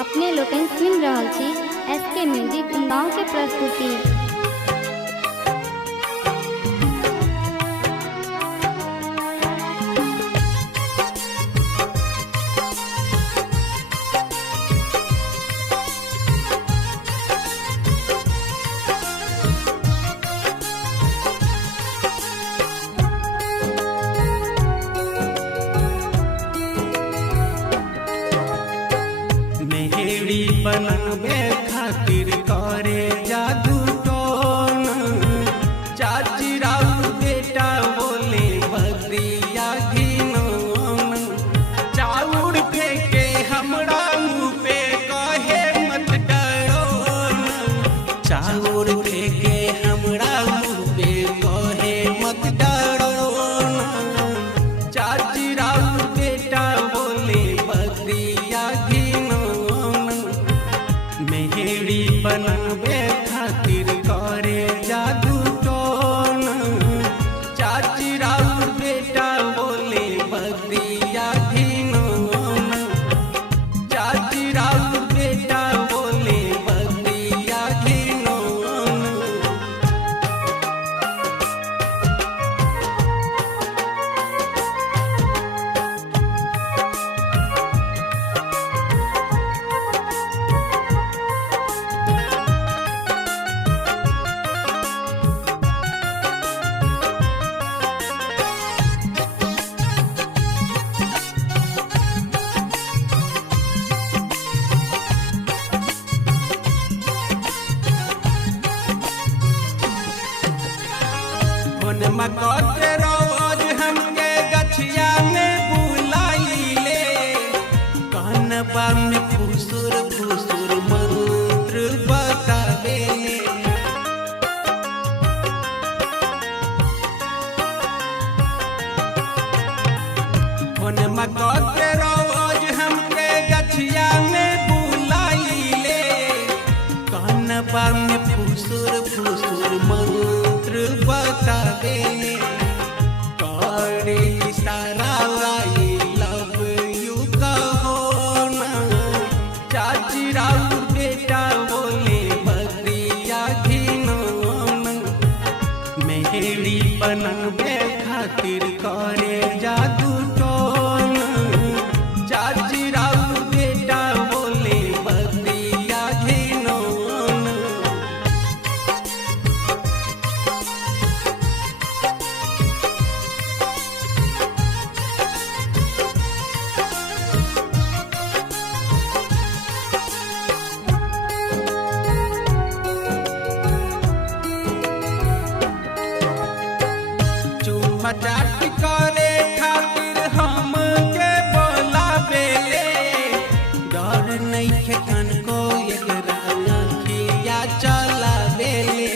अपने लोकन सुन रहल छी एसके म्यूजिक गाँव के प्रस्तुति। मेहड़ी बनावे खातिर करे जादू टोना, चाची राउ बेटा बोले बदरिया घिनौना, चाउर फेंके हमरा मुँह पे कहे मत डरोना, चाउर फेंके हमरा मुँह पे कहे मत डरोना, चाची राउ बेटा बोले बदरिया मेहड़ी बनावे खातिर करे जादू टोना, चाची राउ बेटा बोले बदरिया घिनौना, चाची राउ बेटा बोले बदरिया घिनौना। मकते रोज हमके गछिया में बुलाइले, कानबा में फुसुर फुसुर मंत्र बतावेले, मकते रोज हमके गछिया में बुलाइले, कानबा में फुसुर फुसुर मंत्र बतावेले, करे इशारा आई लव यू कहो ना, चाची राउ बेटा बोले बदरिया घिनौना, मेहड़ी बनावे खातिर करे जादू टोना, चाची राउ बेटा बोले बदरिया घिनौना। मजाक करे खातिर हमके बोलावेले, डर नइखे तनको एकरा अखिया चलावेले,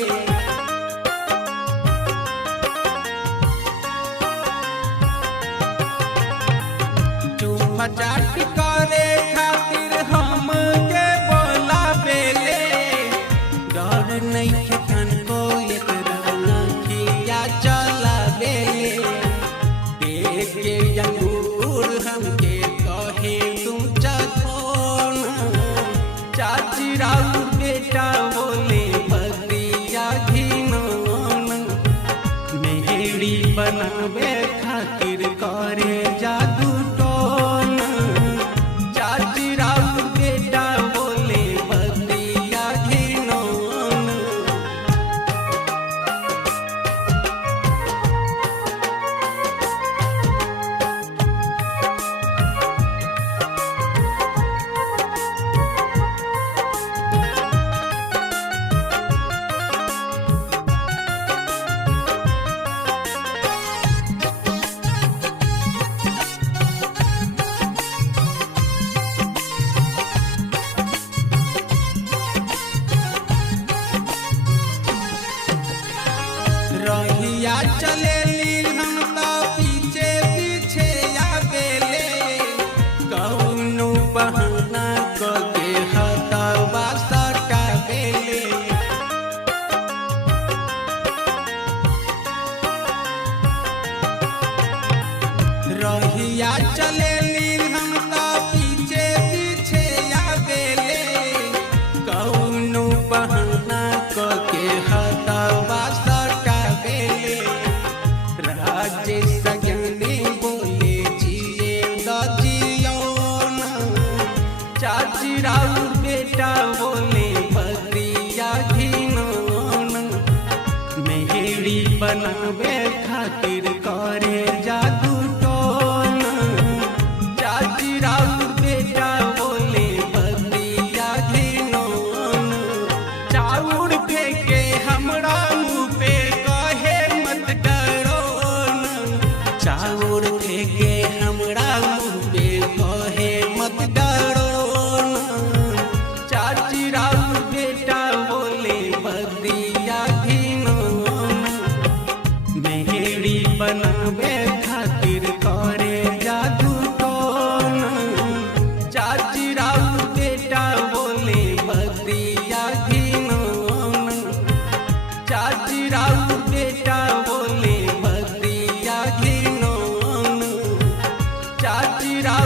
मजाक करे खातिर हमके बोलावेले, डर नइखे तनको एकरा अखिया चलावेले, के अंगूर हमके कहे तुम चखोना, चाची राउ बेटा बोले बदरिया घिनौना, मेहड़ी बनावे खातिर करे जादू टोना, चाची राउ चाची राउर बेटा बोले बकरिया घिनौन, मेहरी बनावे खातिर करे जादू टोना। चाची राउर बेटा बोले बकरिया घिनौन, चाउर फेंके हमरा मुँह पे कहे मत डरो न। चाउर फेंके हमरा मुँह पे कहे मत डरो न। चाची राउर बेटा बोले बकरिया घिनौन, मेहरी बनावे खातिर करे जादू टोना। चाची राउर बेटा बोले बकरिया घिनौन, चाची राउर बेटा बोले बकरिया घिनौन, चाची राउर